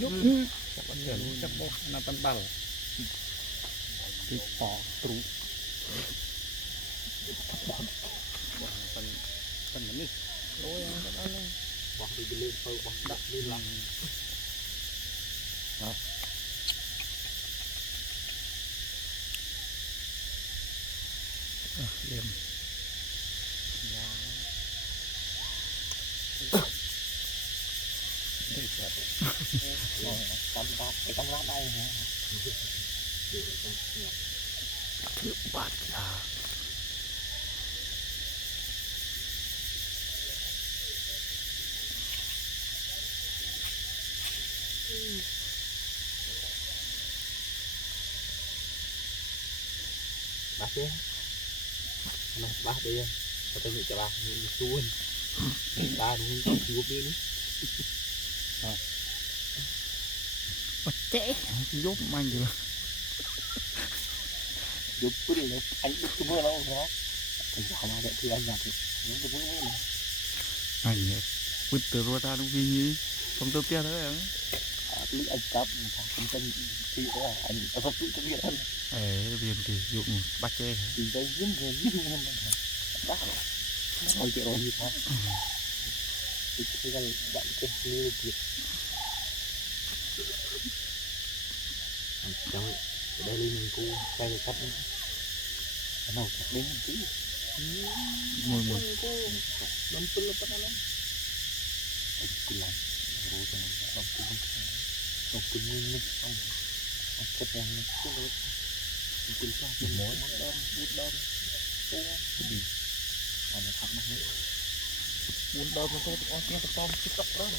ยุบจับเดือดจับบ่น้ำปันเบาตีปอกตรุเป็นเป็นแบบนี้โอ้ยอันนี้บอกดีไปเลยเปิดบอกดักลื่นหลังเลี่ยมยาวนี่เกิดกำลังไอ้กำลังได้ฮะถือบาดยาบาดเจ็บมาบาดเจ็บเราไปอยู่จะบาดมีซูนบาดนี่ต้องชูบนี่บาดเจ็บยุบมันอยู่ยุบปุ๊บเลยอันยุบตัวเมื่อแล้วเหรอไอ้ยาวมาเด็กคืออันยาวที่ยุบตัวเมื่อเลยไอ้เนี่ยปุ๊บตัวรัวตาดูวิ่งนี้ผมตัวเตี้ยเลยลึกอันจับผมเป็นตีได้อันเอาปุ๊บตัวเตี้ยท่านเรียนตียุบบาดเจ็บตีได้ยิ้มเลยยิ้มเงินมันบ้าหรอไม่เอาเจริญอยู่ครับตีคือกันดันเจ็บนี่เลยจีจังได้เลยมึงกูใส่ครับnó chặt đến một tí mùi mùi nó pin lên bắt nó pin lại rồi cho mình nó pin mùi mùi xong nó cất ra nó cứ lên pin cho pin mối bút đơm cái gì nó thắt nó hết bút đơm nó có cái kia cái tom chích tóc đó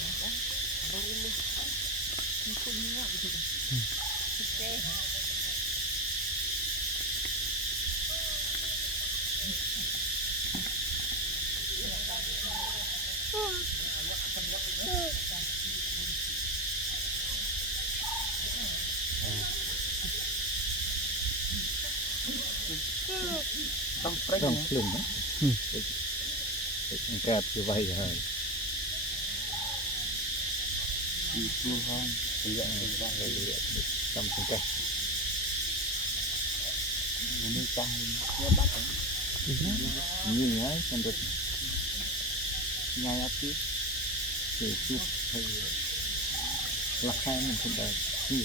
nó luôn nó không như vậy okต้องปรุงนะแกบอยู่ไว้เลยดีดูห้องดีอย่างเลยจำเป็นแกมันไม่จังเนี่ยบ้านนี่ไงมันจะไงอ่ะพี่เดี๋ยวชุบให้ราคามันขึ้นได้นี่